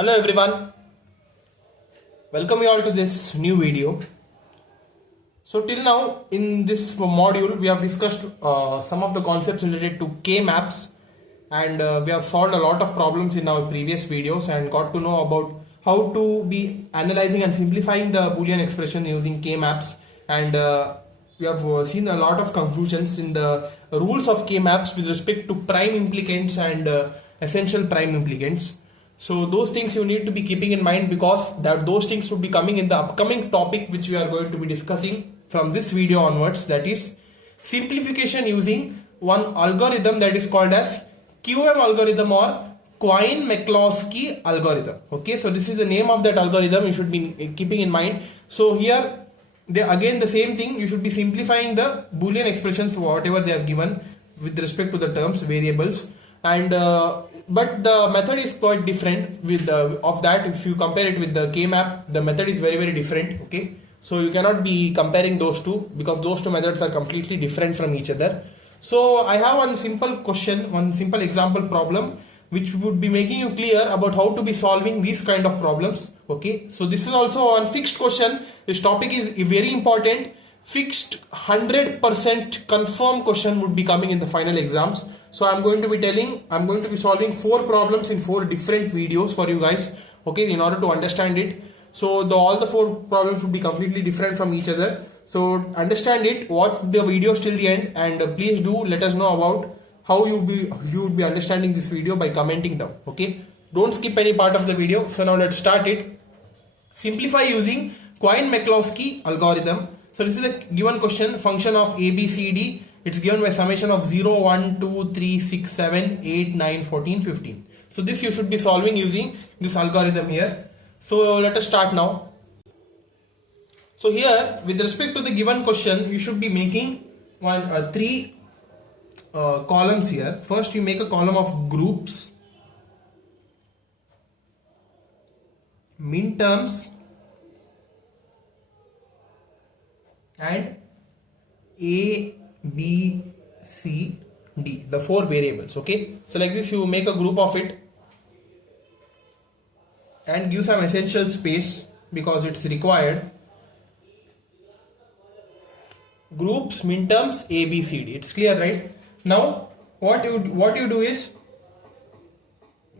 Hello everyone, welcome you all to this new video. So till now in this module we have discussed some of the concepts related to K-maps, and we have solved a lot of problems in our previous videos and got to know about how to be analyzing and simplifying the Boolean expression using K-maps, and we have seen a lot of conclusions in the rules of K-maps with respect to prime implicants and essential prime implicants. So those things you need to be keeping in mind, because those things would be coming in the upcoming topic which we are going to be discussing from this video onwards, that is simplification using one algorithm that is called as QM algorithm or Quine-Mccluskey algorithm. Okay, so this is the name of that algorithm you should be keeping in mind. So here again the same thing, you should be simplifying the Boolean expressions whatever they have given with respect to the terms, variables, and but the method is quite different with of that. If you compare it with the K-map, the method is very different. Okay, so you cannot be comparing those two because those two methods are completely different from each other. So I have one simple question, one simple example problem which would be making you clear about how to be solving these kind of problems. Okay, so this is also one fixed question. This topic is very important. Fixed 100% confirm question would be coming in the final exams. So I'm going to be solving 4 problems in 4 different videos for you guys, okay, in order to understand it. So all the 4 problems would be completely different from each other. So understand it, watch the videos till the end, and please do let us know about how you would be understanding this video by commenting down. Okay, don't skip any part of the video. So now let's start it. Simplify using Quine-Mccluskey algorithm. So this is a given question, function of a, b, c, d. It's given by summation of 0, 1, 2, 3, 6, 7, 8, 9, 14, 15. So this you should be solving using this algorithm here. So let us start now. So here with respect to the given question, you should be making 3 columns here. First you make a column of groups, min terms, and A, B, C, D, the 4 variables. Okay, so like this you make a group of it and give some essential space because it's required. Groups, min terms, A, B, C, D. It's clear, right? Now what you do is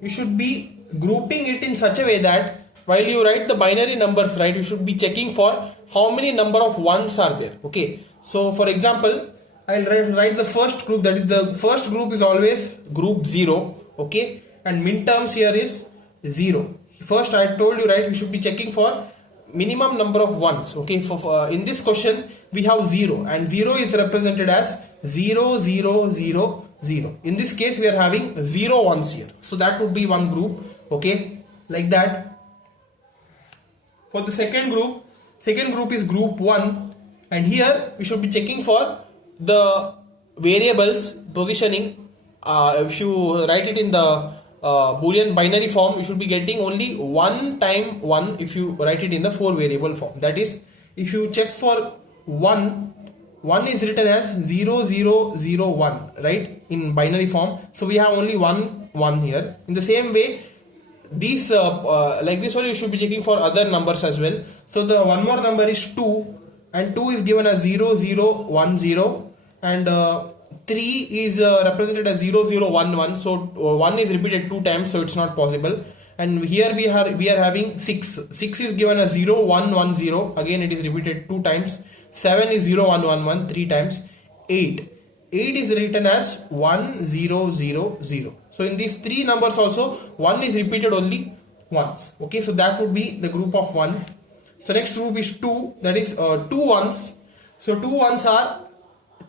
you should be grouping it in such a way that while you write the binary numbers, right, you should be checking for how many number of ones are there. Okay, so for example, I'll write the first group, that is the first group is always group 0. Okay, and min terms here is 0. First I told you, right, you should be checking for minimum number of ones. Okay, for in this question we have 0, and 0 is represented as 0, 0, 0, 0. In this case we are having 0 ones here, so that would be one group. Okay, like that. For the second group is group 1, and here we should be checking for the variables positioning. If you write it in the Boolean binary form, you should be getting only 1 time 1 if you write it in the 4 variable form. That is, if you check for 1 is written as 0, 0, 0, 1, right, in binary form. So we have only 1 here. In the same way, these like this one you should be checking for other numbers as well. So the one more number is 2, and 2 is given as 0, 0, 1, 0, and 3 is represented as 0, 0, 1, 1. So 1 is repeated 2 times, so it's not possible. And here we are having 6. 6 is given as 0, 1, 1, 0. Again it is repeated 2 times. 7 is 0, 1, 1, 1 3 times. 8 is written as 1, 0, 0, 0. So in these 3 numbers also 1 is repeated only once. Okay, so that would be the group of 1. So next group is 2, that is 2 ones. So 2 ones are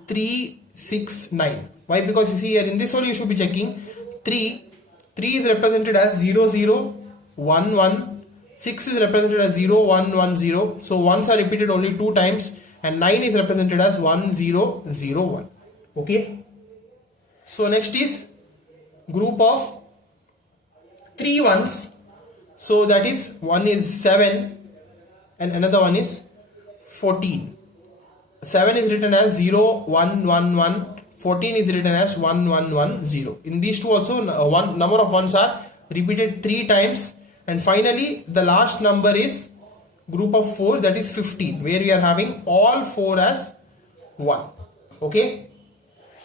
3, 6, 9. Why? Because you see here in this one you should be checking 3 is represented as 0, 0, 1, 1. 6 is represented as 0, 1, 1, 0. So ones are repeated only 2 times, and 9 is represented as 1, 0, 0, 1. Okay, so next is group of 3 ones. So that is, one is 7 and another one is 14. 7 is written as 0, 1, 1, 1. 14 is written as 1, 1, 1, 0. In these two also one number of ones are repeated 3 times, and finally the last number is group of 4, that is 15, where we are having all 4 as 1. Okay,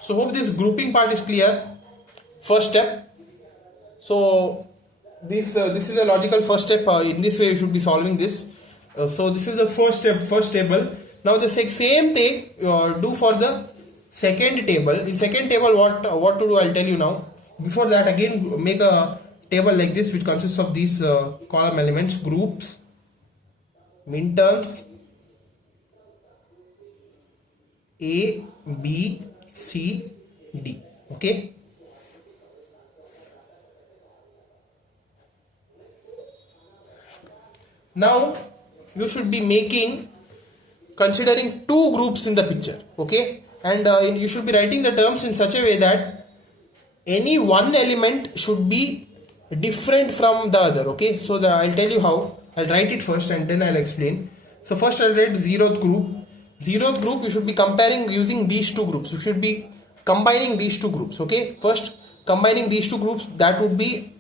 so hope this grouping part is clear. First step. So this is a logical first step. In this way you should be solving this. So this is the first step, first table. Now the same thing do for the second table. In second table, what to do, I'll tell you now. Before that, again make a table like this, which consists of these column elements: groups, minterms, A, B, C, D. Okay. Now you should be considering two groups in the picture. Okay, and you should be writing the terms in such a way that any one element should be different from the other. Okay, so I'll tell you how. I'll write it first and then I'll explain. So first I'll write zeroth group. Zeroth group you should be comparing using these two groups. You should be combining these two groups. Okay, first combining these two groups, that would be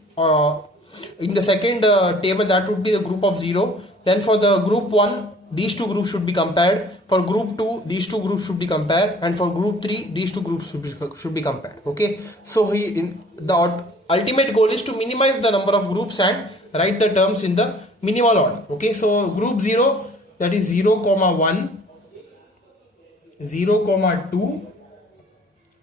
in the second table, that would be the group of 0. Then for the group 1, these two groups should be compared. For group 2, these two groups should be compared, and for group 3, these two groups should be compared. Okay, so the ultimate goal is to minimize the number of groups and write the terms in the minimal order. Okay, so group 0, that is 0, 1, 0, 2,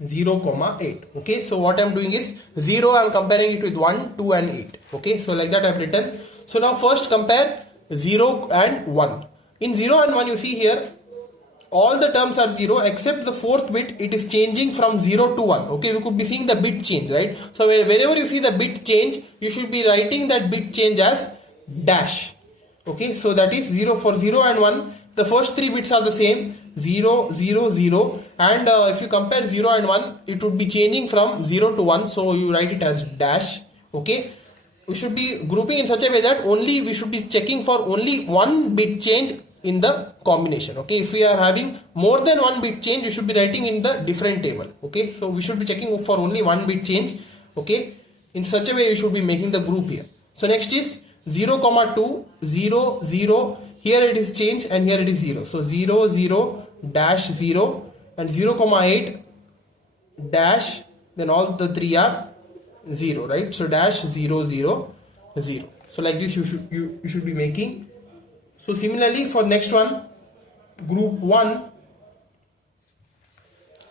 0, 8. Okay, so what I'm doing is 0, I'm comparing it with 1, 2 and 8. Okay, so like that I've written. So now first compare 0 and 1. In 0 and 1, you see here all the terms are 0 except the fourth bit. It is changing from 0 to 1. Okay, you could be seeing the bit change, right? So wherever you see the bit change, you should be writing that bit change as dash. Okay, so that is 0. For 0 and 1, the first three bits are the same, 0, 0, 0, and if you compare 0 and 1, it would be changing from 0 to 1, so you write it as dash. Okay, we should be grouping in such a way that we should be checking for only one bit change in the combination. Okay, if we are having more than one bit change, you should be writing in the different table. Okay, so we should be checking for only one bit change. Okay, in such a way you should be making the group here. So next is 0, 2, 0, 0. Here it is changed and here it is 0. So 0, 0, dash 0, and 0, 8, dash, then all the three are 0, right? So dash 0, 0, 0. So like this you should be making. So similarly for next one, group 1,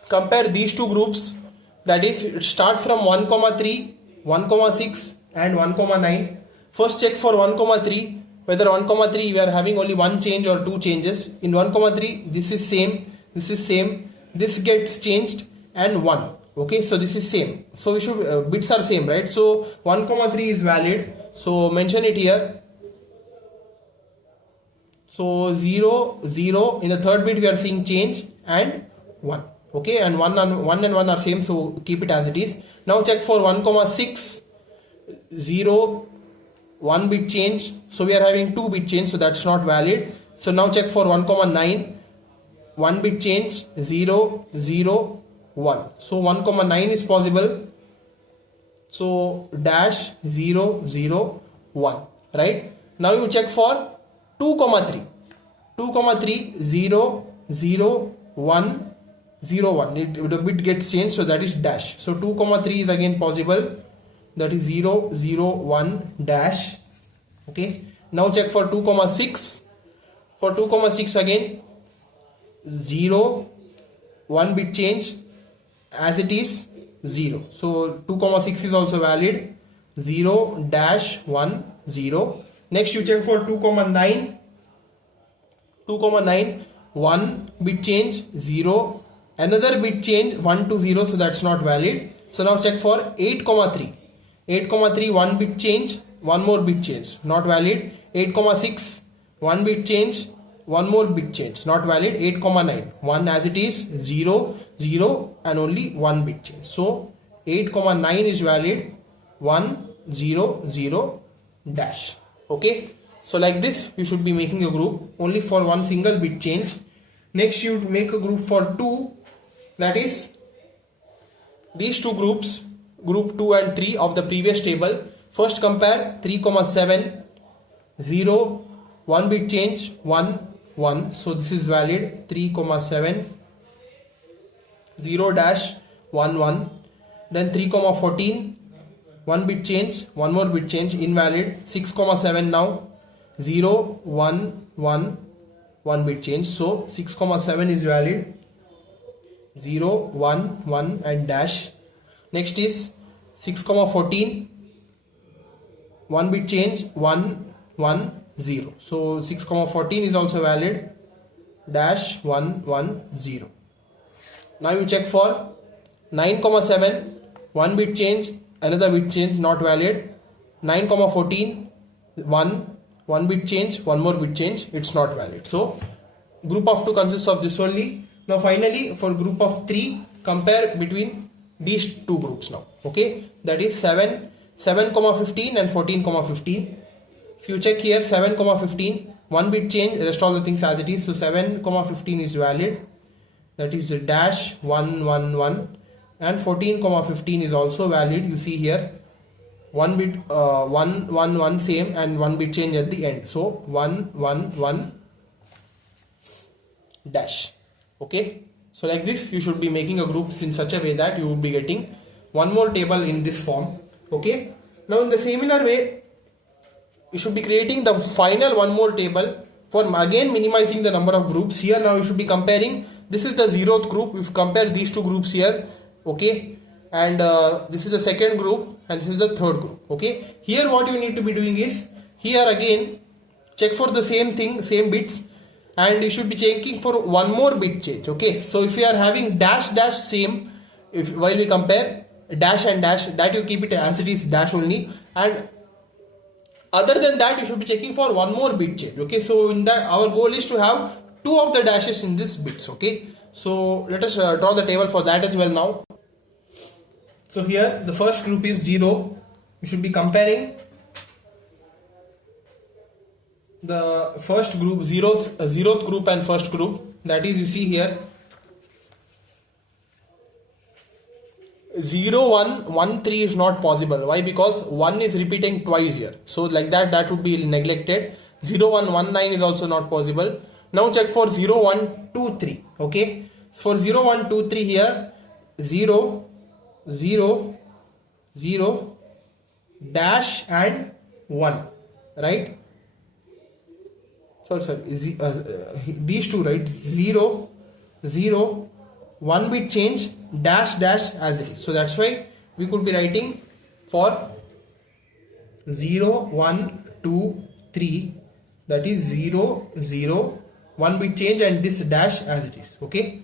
compare these two groups, that is start from 1, 3, 1, 6 and 1, 9. First check for 1, 3. Whether 1, 3 we are having only one change or two changes. In 1, 3 this is same, this gets changed, and 1. Okay, so this is same. So we should bits are same, right? So 1, 3 is valid. So mention it here. So 0, 0. In the third bit we are seeing change, and 1. Okay, and 1 and 1 are same. So keep it as it is. Now check for 1, 6. 0. 1 bit change, so we are having 2 bit change, so that's not valid. So now check for 1, 9, 1 bit change, 0, 0, 1. So 1, 9 is possible. So dash 0, 0, 1. Right? Now you check for 2, 3. 2, 3, 0, 0, 1, 0, 1. The bit gets changed, so that is dash. So 2, 3 is again possible. That is 0, 0, 1, dash. Okay. Now check for 2, 6. For 2, 6 again, 0, 1 bit change, as it is 0. So 2, 6 is also valid. 0, dash 1, 0. Next you check for 2, 9. 2, 9, 1 bit change, 0. Another bit change, 1 to 0, so that's not valid. So now check for 8, 3. 8, 3, 1 bit change, 1 more bit change, not valid. 8, 6, 1 bit change, 1 more bit change, not valid. 8, 9, 1 as it is, 0, 0 and only 1 bit change. So 8, 9 is valid, 1, 0, 0, dash. Okay, so like this you should be making a group only for one single bit change. Next you make a group for 2, that is these two groups, group 2 and 3 of the previous table. First compare 3, 7, 0, 1 bit change, 1, 1. So this is valid. 3, 7, 0 dash 1, 1. Then 3, 14, 1 bit change, 1 more bit change, invalid. 6, 7 now, 0, 1, 1, 1 bit change. So 6, 7 is valid. 0, 1, 1 and dash. Next is 6, 14, 1 bit change, 1, 1, 0. So 6, 14 is also valid. Dash 1, 1, 0. Now you check for 9, 7, 1 bit change, another bit change, not valid. 9, 14, 1 bit change, 1 more bit change, it's not valid. So group of 2 consists of this only. Now finally for group of 3, compare between these two groups now. Okay, that is 7, 15 and 14, 15. If you check here 7, 15, 1 bit change, rest all the things as it is. So 7, 15 is valid. That is dash 1, 1, 1. And 14, 15 is also valid. You see here 1 bit 1, 1, 1 same and 1 bit change at the end. So 1, 1, 1 dash. Okay. So like this you should be making a group in such a way that you would be getting one more table in this form. Okay. Now in the similar way you should be creating the final one more table for again minimizing the number of groups. Here now you should be comparing. This is the 0th group. If you compare these two groups here, okay, and this is the second group and this is the third group. Okay, here what you need to be doing is here again check for the same thing, same bits, and you should be checking for one more bit change. Okay, so if you are having dash dash same, if while we compare dash and dash, that you keep it as it is, dash only, and other than that you should be checking for one more bit change. Okay, so in that our goal is to have 2 of the dashes in this bits. Okay, so let us draw the table for that as well now. So here the first group is 0. You should be comparing the first group, 0th group and first group. That is, you see here 0, 1, 1, 3 is not possible. Why? Because 1 is repeating twice here. So like that would be neglected. 0, 1, 1, 9 is also not possible. Now check for 0, 1, 2, 3. Okay. For 0, 1, 2, 3 here 0, 0, 0, dash and 1. Right? Sorry. These two, right? 0, 0, 1 bit change, dash dash as it is. So that's why we could be writing for 0, 1, 2, 3, that is 0, 0, 1 bit change and this dash as it is. Okay,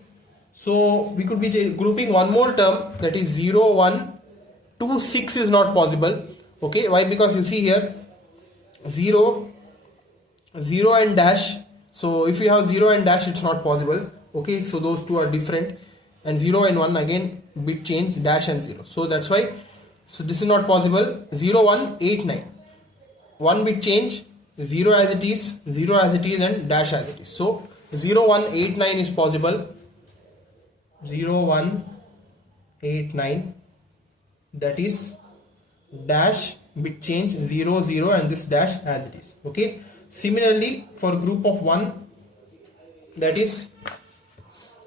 so we could be grouping one more term, that is 0, 1, 2, 6 is not possible. Okay, why? Because you see here 0, 0 and dash. So if you have 0 and dash, it's not possible. Okay, so those two are different, and 0 and 1 again bit change, dash and 0. So that's why, so this is not possible. 0, 1, 8, 9, 1 bit change, 0 as it is, 0 as it is and dash as it is. So 0, 1, 8, 9 is possible. 0, 1, 8, 9, that is dash bit change 0, 0 and this dash as it is. Okay, similarly for group of 1, that is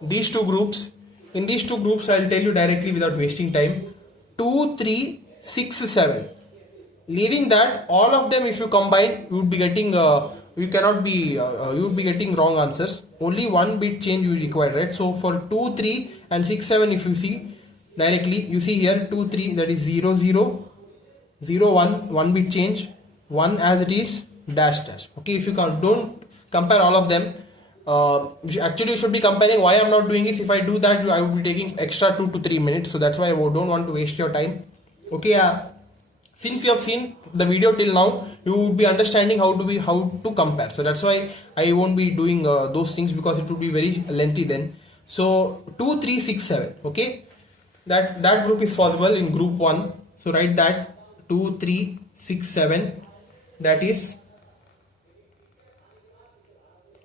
these two groups. In these two groups I'll tell you directly without wasting time. 2, 3, 6, 7. Leaving that, all of them if you combine, you would be getting you would be getting wrong answers. Only one bit change you require, right? So for 2, 3 and 6, 7, if you see directly, you see here 2, 3, that is 0, 0, 0, 1, 1 bit change, 1 as it is, dash dash. Okay, if you don't compare all of them, actually you should be comparing. Why I'm not doing this, if I do that I would be taking extra 2 to 3 minutes, so that's why I don't want to waste your time. Okay, since you have seen the video till now, you would be understanding how to compare. So that's why I won't be doing those things, because it would be very lengthy then. So 2, 3, 6, 7. Okay, that group is possible in group 1. So write that 2, 3, 6, 7. That is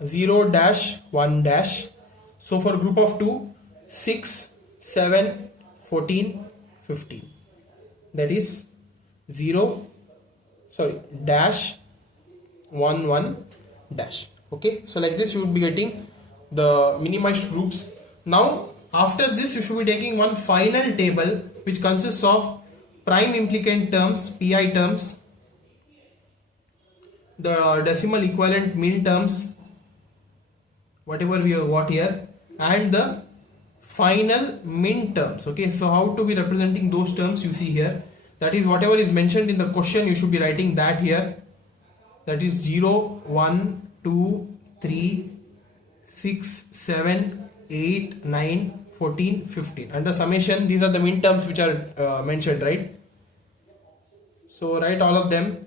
0 dash 1 dash. So for group of 2, 6, 7, 14, 15. That is 0, dash 1 1 dash. Okay, so like this you would be getting the minimized groups. Now after this you should be taking one final table which consists of prime implicant terms, pi terms, the decimal equivalent min terms, whatever we have got here, and the final min terms. Okay, so how to be representing those terms you see here, that is whatever is mentioned in the question you should be writing that here, that is 0 1 2 3 6 7 8 9 14 15 under summation. These are the min terms which are mentioned, right? So write all of them,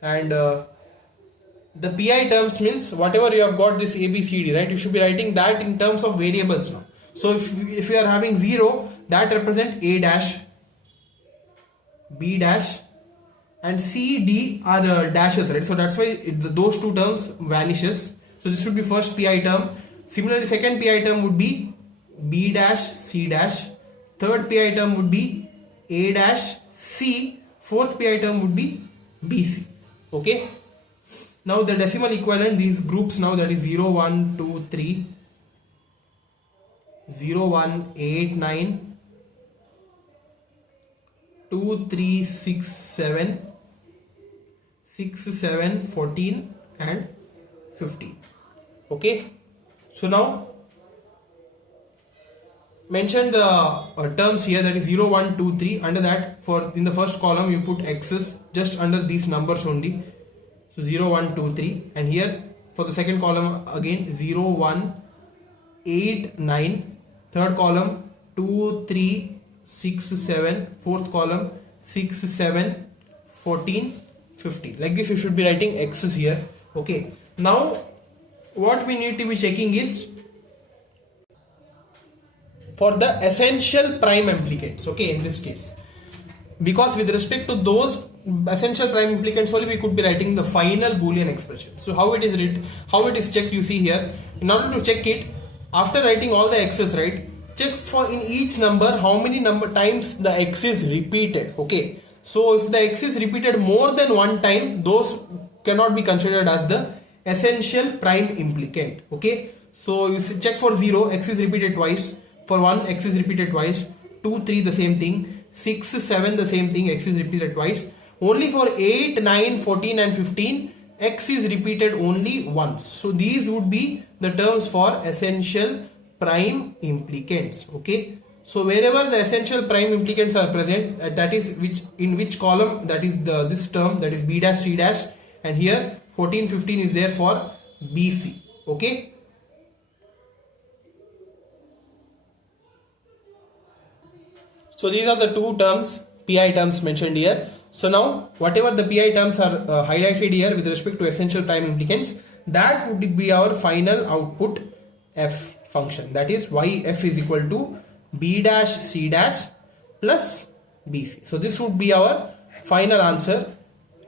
and the pi terms means whatever you have got this a b c d, right? You should be writing that in terms of variables now. So if you are having 0, that represent a dash, b dash, and c d are dashes, right? So that's why those two terms vanishes. So this should be first pi term. Similarly, second pi term would be b dash c dash, third pi term would be a dash c, fourth pi term would be bc. Okay, now the decimal equivalent, these groups now, that is 0 1 2 3 0 1 8 9 2 3 6 7 6 7 14 and 15. Okay, so now mention the terms here, that is 0 1 2 3. Under that, for in the first column you put x's just under these numbers only, so 0 1 2 3, and here for the second column again 0 1 8 9, third column 2 3 6 7, fourth column 6 7 14 15. Like this you should be writing x's here. Okay, now what we need to be checking is for the essential prime implicants. Okay, in this case, because with respect to those essential prime implicants only we could be writing the final Boolean expression. So how it is written, how it is checked, you see here. In order to check it, after writing all the x's, right, check for in each number how many number times the x is repeated. Okay, so if the x is repeated more than one time, those cannot be considered as the essential prime implicant. Okay, so you check for 0, x is repeated twice, for 1 x is repeated twice, 2 3 the same thing, 6 7 the same thing, x is repeated twice. Only for 8 9 14 and 15 x is repeated only once. So these would be the terms for essential prime implicants. Okay, so wherever the essential prime implicants are present, that is in which column, that is this term, that is b dash c dash, and here 14 15 is there for bc. Okay, so these are the two terms, pi terms mentioned here. So now whatever the pi terms are highlighted here with respect to essential prime implicants, that would be our final output f function, that is yf is equal to b dash c dash plus bc. So this would be our final answer.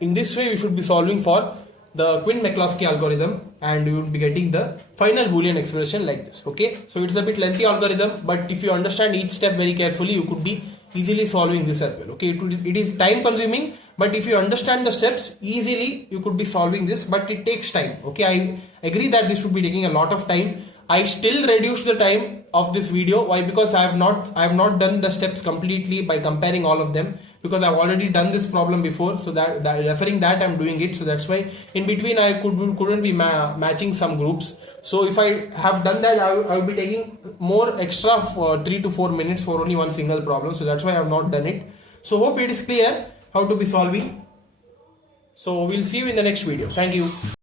In this way you should be solving for the Quine-Mccluskey algorithm, and you will be getting the final Boolean expression like this. Okay, so it's a bit lengthy algorithm, but if you understand each step very carefully, you could be easily solving this as well. Okay, it is time consuming, but if you understand the steps easily, you could be solving this, but it takes time. Okay, I agree that this would be taking a lot of time. I still reduce the time of this video. Why? Because I have not done the steps completely by comparing all of them, because I've already done this problem before. So that referring that I'm doing it. So that's why in between I couldn't be matching some groups. So if I have done that, I will be taking more extra for 3 to 4 minutes for only one single problem. So that's why I have not done it. So hope it is clear how to be solving. So we'll see you in the next video. Thank you.